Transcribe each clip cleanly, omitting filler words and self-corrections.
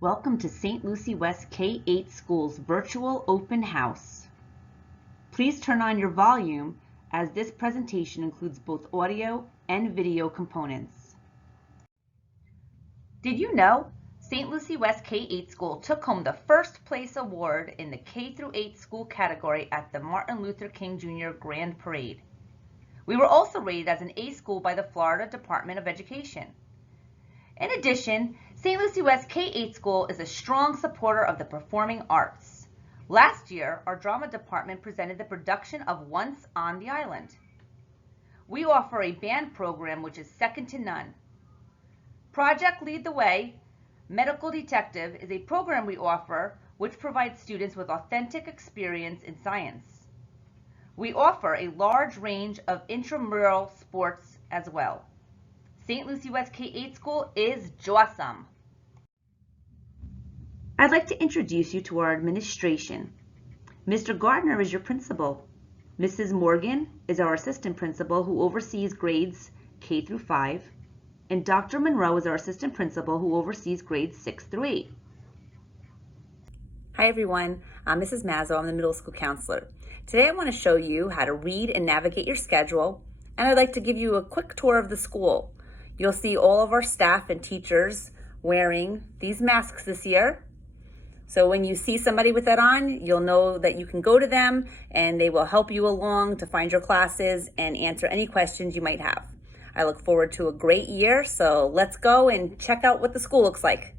Welcome to St. Lucie West K-8 School's virtual open house. Please turn on your volume as this presentation includes both audio and video components. Did you know St. Lucie West K-8 School took home the first place award in the K-8 school category at the Martin Luther King Jr. Grand Parade? We were also rated as an A school by the Florida Department of Education. In addition, St. Lucie West K-8 School is a strong supporter of the performing arts. Last year, our drama department presented the production of Once on the Island. We offer a band program which is second to none. Project Lead the Way, Medical Detective is a program we offer which provides students with authentic experience in science. We offer a large range of intramural sports as well. St. Lucie West K-8 School is Jawsome. I'd like to introduce you to our administration. Mr. Gardner is your principal. Mrs. Morgan is our assistant principal who oversees grades K through 5, and Dr. Monroe is our assistant principal who oversees grades 6 through 8. Hi everyone, I'm Mrs. Mazzo. I'm the middle school counselor. Today I want to show you how to read and navigate your schedule, and I'd like to give you a quick tour of the school. You'll see all of our staff and teachers wearing these masks this year. So when you see somebody with that on, you'll know that you can go to them and they will help you along to find your classes and answer any questions you might have. I look forward to a great year, so let's go and check out what the school looks like.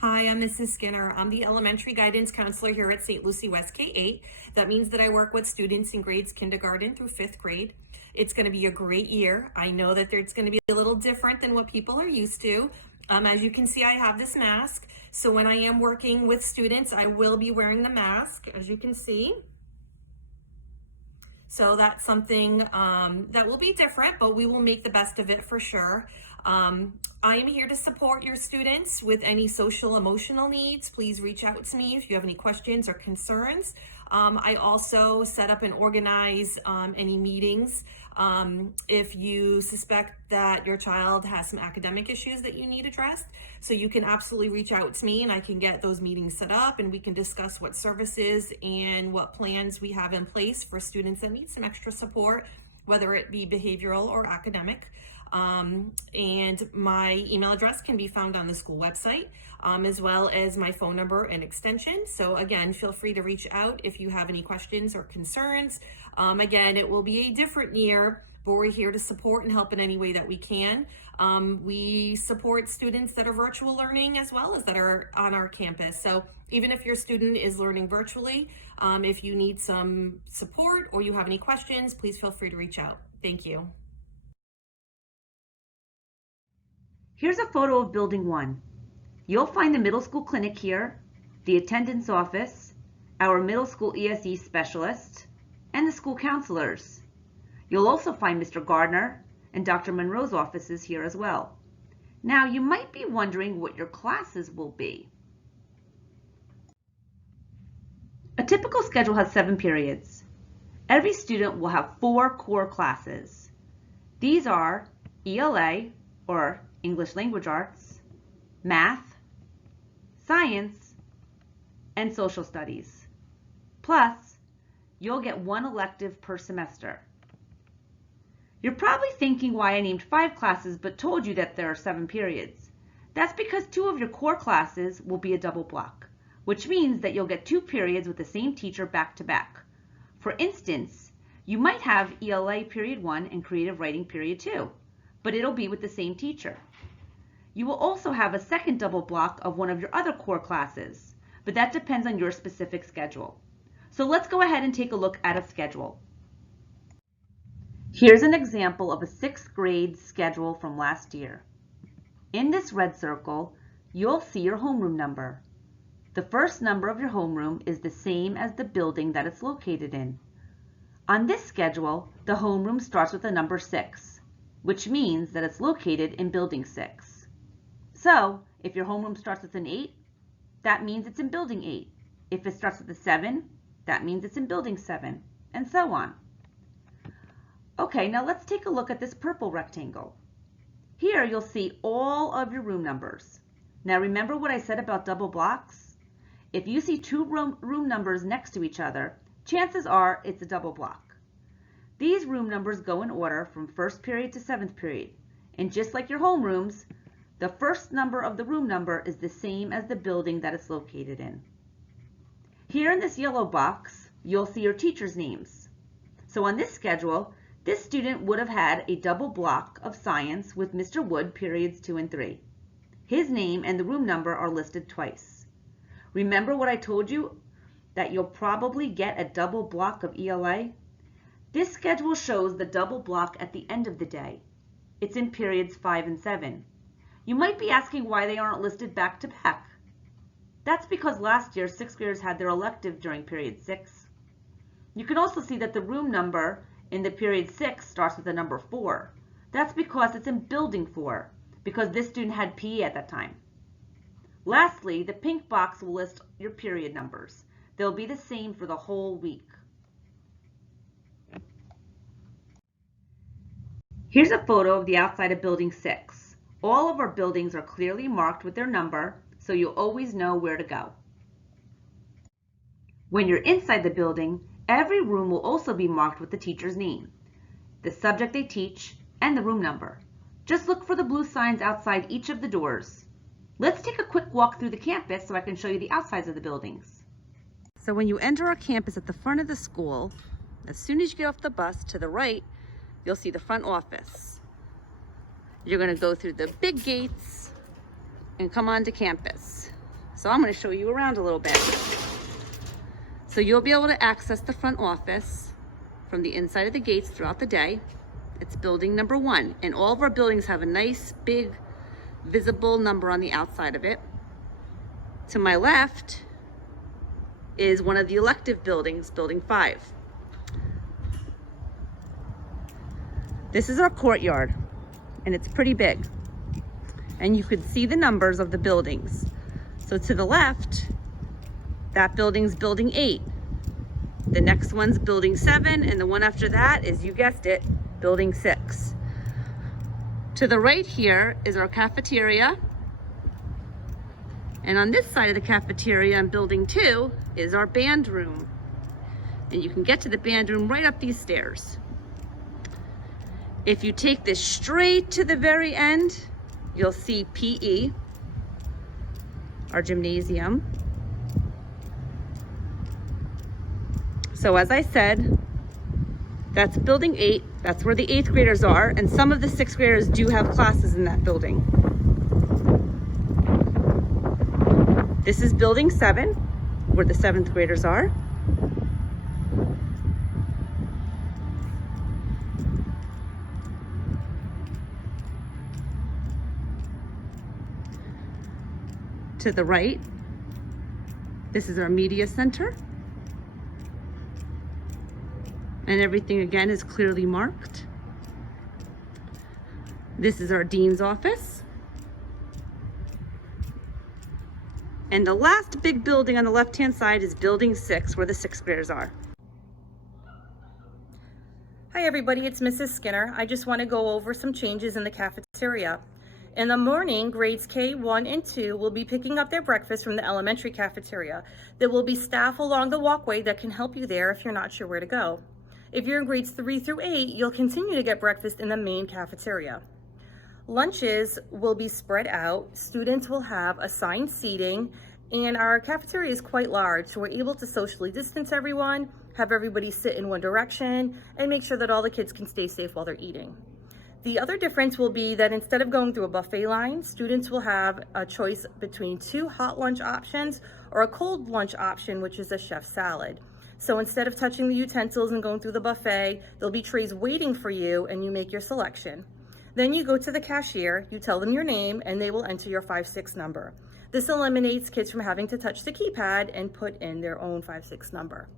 Hi, I'm Mrs. Skinner. I'm the elementary guidance counselor here at St. Lucie West K-8. That means that I work with students in grades kindergarten through 5th grade. It's going to be a great year. I know that it's going to be a little different than what people are used to. As you can see, I have this mask. So when I am working with students, I will be wearing the mask, as you can see. So that's something that will be different, but we will make the best of it for sure. I am here to support your students with any social emotional needs. Please reach out to me if you have any questions or concerns. I also set up and organize any meetings if you suspect that your child has some academic issues that you need addressed. So you can absolutely reach out to me and I can get those meetings set up and we can discuss what services and what plans we have in place for students that need some extra support, whether it be behavioral or academic. And my email address can be found on the school website, as well as my phone number and extension. So again, feel free to reach out if you have any questions or concerns. Again, it will be a different year, but we're here to support and help in any way that we can. We support students that are virtual learning as well as that are on our campus. So even if your student is learning virtually, if you need some support or you have any questions, please feel free to reach out. Thank you. Here's a photo of Building 1. You'll find the middle school clinic here, the attendance office, our middle school ESE specialist, and the school counselors. You'll also find Mr. Gardner and Dr. Monroe's offices here as well. Now, you might be wondering what your classes will be. A typical schedule has 7 periods. Every student will have 4 core classes. These are ELA, or English Language Arts, Math, Science, and Social Studies. Plus, you'll get 1 elective per semester. You're probably thinking why I named 5 classes but told you that there are 7 periods. That's because 2 of your core classes will be a double block, which means that you'll get 2 periods with the same teacher back to back. For instance, you might have ELA period 1 and creative writing period 2, but it'll be with the same teacher. You will also have a second double block of one of your other core classes, but that depends on your specific schedule. So let's go ahead and take a look at a schedule. Here's an example of a 6th grade schedule from last year. In this red circle, you'll see your homeroom number. The first number of your homeroom is the same as the building that it's located in. On this schedule, the homeroom starts with the number 6, which means that it's located in building 6. So, if your homeroom starts with an 8, that means it's in building 8. If it starts with a 7, that means it's in building 7, and so on. Okay, now let's take a look at this purple rectangle. Here you'll see all of your room numbers. Now remember what I said about double blocks? If you see two room numbers next to each other, chances are it's a double block. These room numbers go in order from first period to seventh period. And just like your homerooms, the first number of the room number is the same as the building that it's located in. Here in this yellow box, you'll see your teachers' names. So on this schedule, this student would have had a double block of science with Mr. Wood, periods 2 and 3. His name and the room number are listed twice. Remember what I told you, that you'll probably get a double block of ELA? This schedule shows the double block at the end of the day. It's in periods 5 and 7. You might be asking why they aren't listed back to back. That's because last year, 6th graders had their elective during period 6. You can also see that the room number in the period 6 starts with the number 4. That's because it's in building 4, because this student had PE at that time. Lastly, the pink box will list your period numbers. They'll be the same for the whole week. Here's a photo of the outside of building 6. All of our buildings are clearly marked with their number, so you'll always know where to go. When you're inside the building, every room will also be marked with the teacher's name, the subject they teach, and the room number. Just look for the blue signs outside each of the doors. Let's take a quick walk through the campus so I can show you the outsides of the buildings. So when you enter our campus at the front of the school, as soon as you get off the bus to the right, you'll see the front office. You're going to go through the big gates and come onto campus. So I'm going to show you around a little bit. So you'll be able to access the front office from the inside of the gates throughout the day. It's building number 1, and all of our buildings have a nice big visible number on the outside of it. To my left is one of the elective buildings, building 5. This is our courtyard, and it's pretty big. And you could see the numbers of the buildings. So to the left, that building's building 8. The next one's building 7, and the one after that is, you guessed it, building 6. To the right here is our cafeteria. And on this side of the cafeteria in building 2 is our band room. And you can get to the band room right up these stairs. If you take this straight to the very end, you'll see PE, our gymnasium. So as I said, that's building 8. That's where the 8th graders are, and some of the 6th graders do have classes in that building. This is building 7, where the 7th graders are. To the right, this is our media center. And everything again is clearly marked. This is our dean's office. And the last big building on the left-hand side is building 6, where the 6th graders are. Hi everybody, it's Mrs. Skinner. I just want to go over some changes in the cafeteria. In the morning, grades K1 and 2 will be picking up their breakfast from the elementary cafeteria. There will be staff along the walkway that can help you there if you're not sure where to go. If you're in grades 3 through 8, you'll continue to get breakfast in the main cafeteria. Lunches will be spread out. Students will have assigned seating, and our cafeteria is quite large, so we're able to socially distance everyone, have everybody sit in one direction, and make sure that all the kids can stay safe while they're eating. The other difference will be that instead of going through a buffet line, students will have a choice between 2 hot lunch options or a cold lunch option, which is a chef's salad. So instead of touching the utensils and going through the buffet, there'll be trays waiting for you, and you make your selection. Then you go to the cashier, you tell them your name, and they will enter your 5-6 number. This eliminates kids from having to touch the keypad and put in their own 5-6 number.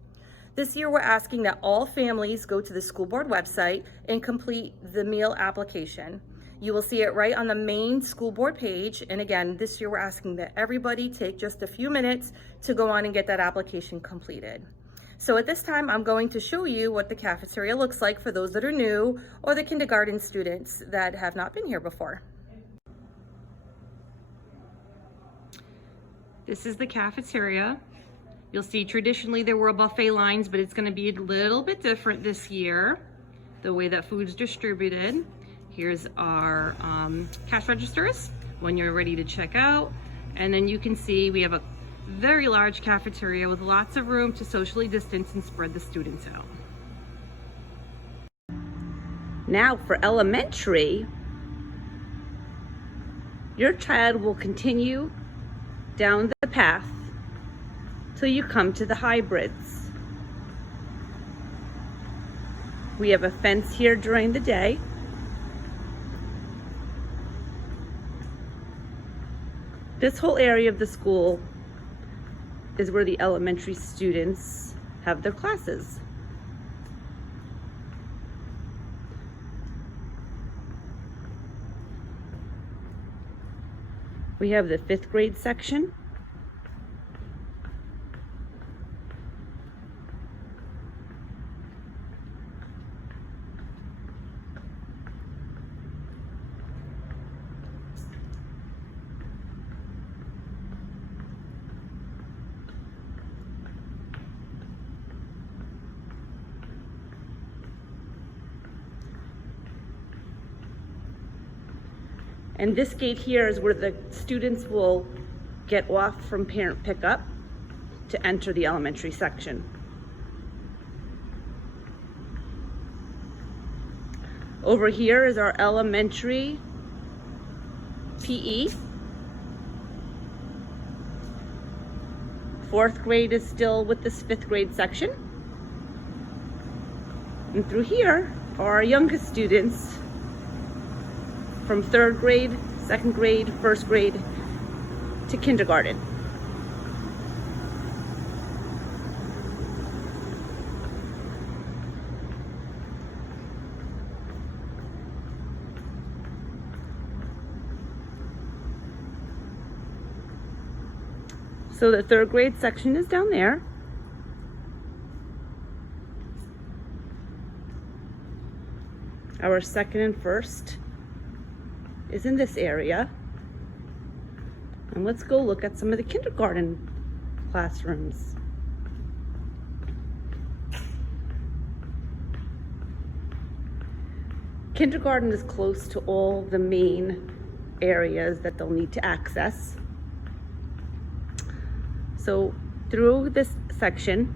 This year, we're asking that all families go to the school board website and complete the meal application. You will see it right on the main school board page. And again, this year, we're asking that everybody take just a few minutes to go on and get that application completed. So at this time, I'm going to show you what the cafeteria looks like for those that are new or the kindergarten students that have not been here before. This is the cafeteria. You'll see traditionally there were buffet lines, but it's going to be a little bit different this year, the way that food's distributed. Here's our cash registers when you're ready to check out. And then you can see we have a very large cafeteria with lots of room to socially distance and spread the students out. Now for elementary, your child will continue down the path till you come to the hybrids. We have a fence here during the day. This whole area of the school is where the elementary students have their classes. We have the 5th grade section. And this gate here is where the students will get off from parent pickup to enter the elementary section. Over here is our elementary PE. 4th grade is still with this 5th grade section. And through here are our youngest students from 3rd grade, 2nd grade, 1st grade to kindergarten. So the 3rd grade section is down there. Our 2nd and 1st is in this area. And let's go look at some of the kindergarten classrooms. Kindergarten is close to all the main areas that they'll need to access. So through this section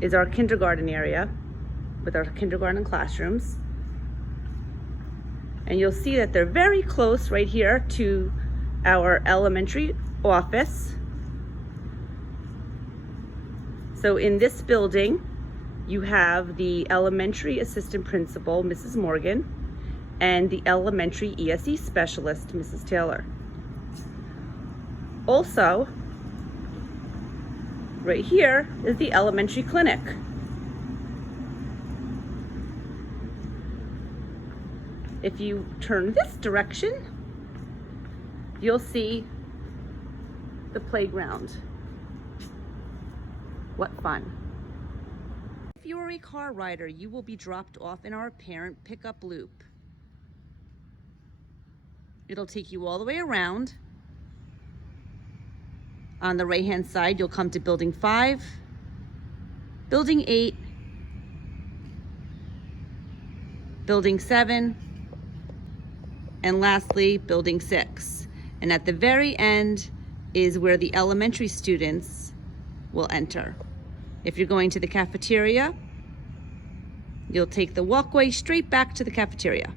is our kindergarten area with our kindergarten classrooms. And you'll see that they're very close right here to our elementary office. So in this building, you have the elementary assistant principal, Mrs. Morgan, and the elementary ESE specialist, Mrs. Taylor. Also, right here is the elementary clinic. If you turn this direction, you'll see the playground. What fun. If you are a car rider, you will be dropped off in our parent pickup loop. It'll take you all the way around. On the right-hand side, you'll come to Building 5, Building 8, Building 7, and lastly, Building 6. And at the very end is where the elementary students will enter. If you're going to the cafeteria, you'll take the walkway straight back to the cafeteria.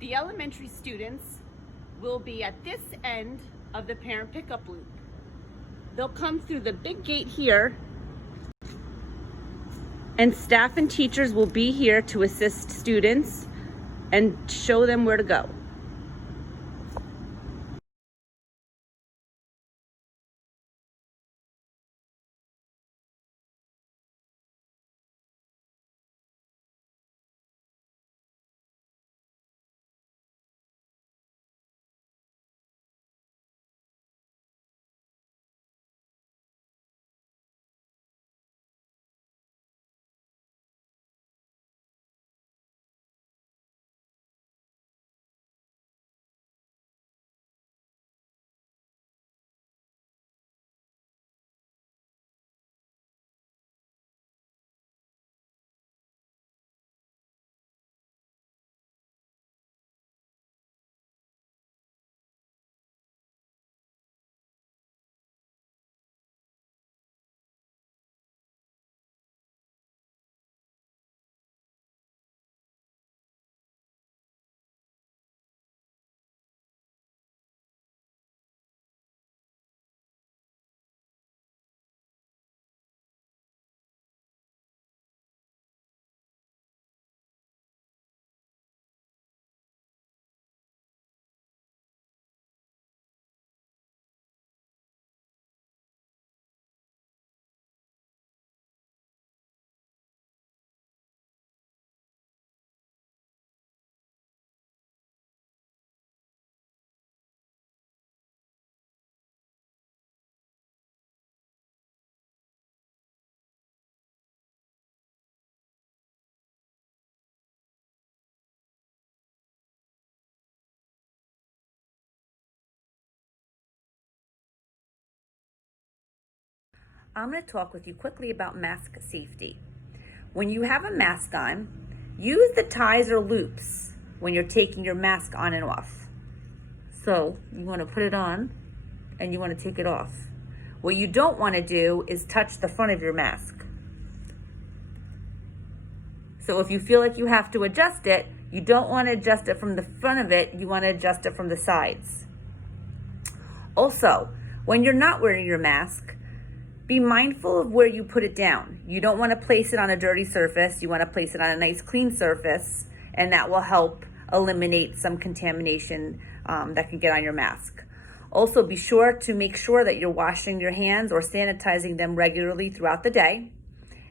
The elementary students will be at this end of the parent pickup loop. They'll come through the big gate here, and staff and teachers will be here to assist students and show them where to go. I'm going to talk with you quickly about mask safety. When you have a mask on, use the ties or loops when you're taking your mask on and off. So you want to put it on and you want to take it off. What you don't want to do is touch the front of your mask. So if you feel like you have to adjust it, you don't want to adjust it from the front of it, you want to adjust it from the sides. Also, when you're not wearing your mask, be mindful of where you put it down. You don't want to place it on a dirty surface. You want to place it on a nice clean surface, and that will help eliminate some contamination that can get on your mask. Also, be sure to make sure that you're washing your hands or sanitizing them regularly throughout the day.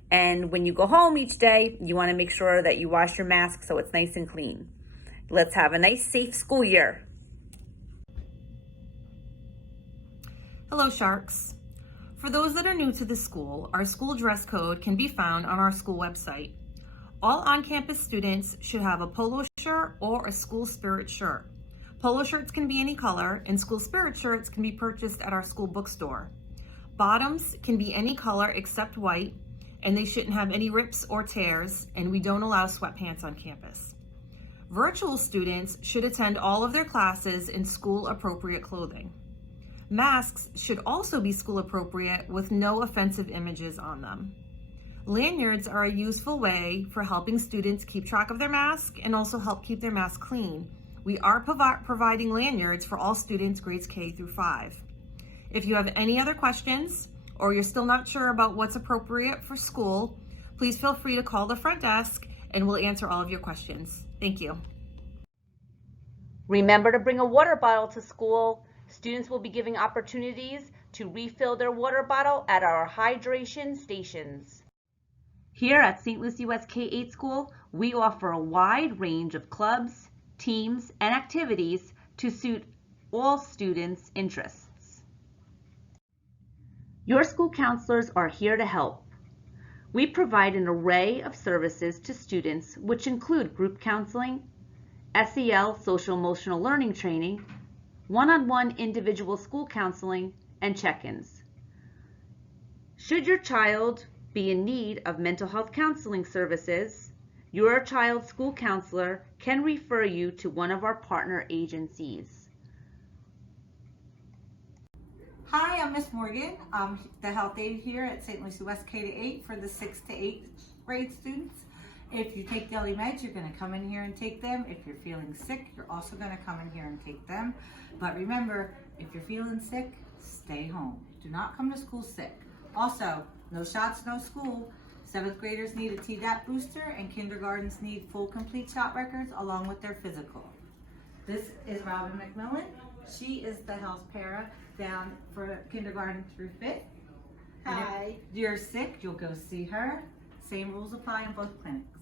And when you go home each day, you want to make sure that you wash your mask so it's nice and clean. Let's have a nice, safe school year. Hello, Sharks. For those that are new to the school, our school dress code can be found on our school website. All on-campus students should have a polo shirt or a school spirit shirt. Polo shirts can be any color, and school spirit shirts can be purchased at our school bookstore. Bottoms can be any color except white, and they shouldn't have any rips or tears, and we don't allow sweatpants on campus. Virtual students should attend all of their classes in school-appropriate clothing. Masks should also be school appropriate with no offensive images on them. Lanyards are a useful way for helping students keep track of their mask and also help keep their mask clean. We are providing lanyards for all students grades K through 5. If you have any other questions or you're still not sure about what's appropriate for school, please feel free to call the front desk and we'll answer all of your questions. Thank you. Remember to bring a water bottle to school. Students will be giving opportunities to refill their water bottle at our hydration stations. Here at St. Lucie West K-8 School, we offer a wide range of clubs, teams, and activities to suit all students' interests. Your school counselors are here to help. We provide an array of services to students, which include group counseling, SEL, social emotional learning training, one-on-one individual school counseling, and check-ins. Should your child be in need of mental health counseling services, your child's school counselor can refer you to one of our partner agencies. Hi, I'm Miss Morgan. I'm the health aide here at St. Lucie West K-8 for the 6th to 8th grade students. If you take daily meds, you're going to come in here and take them. If you're feeling sick, you're also going to come in here and take them. But remember, if you're feeling sick, stay home. Do not come to school sick. Also, no shots, no school. 7th graders need a Tdap booster and kindergartens need full complete shot records along with their physical. This is Robin McMillan. She is the health para down for kindergarten through 5th. Hi. If you're sick, you'll go see her. Same rules apply in both clinics.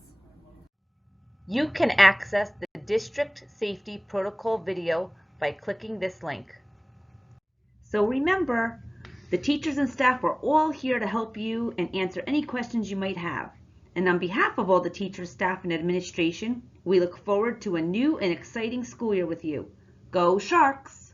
You can access the District Safety Protocol video by clicking this link. So remember, the teachers and staff are all here to help you and answer any questions you might have. And on behalf of all the teachers, staff, and administration, we look forward to a new and exciting school year with you. Go Sharks!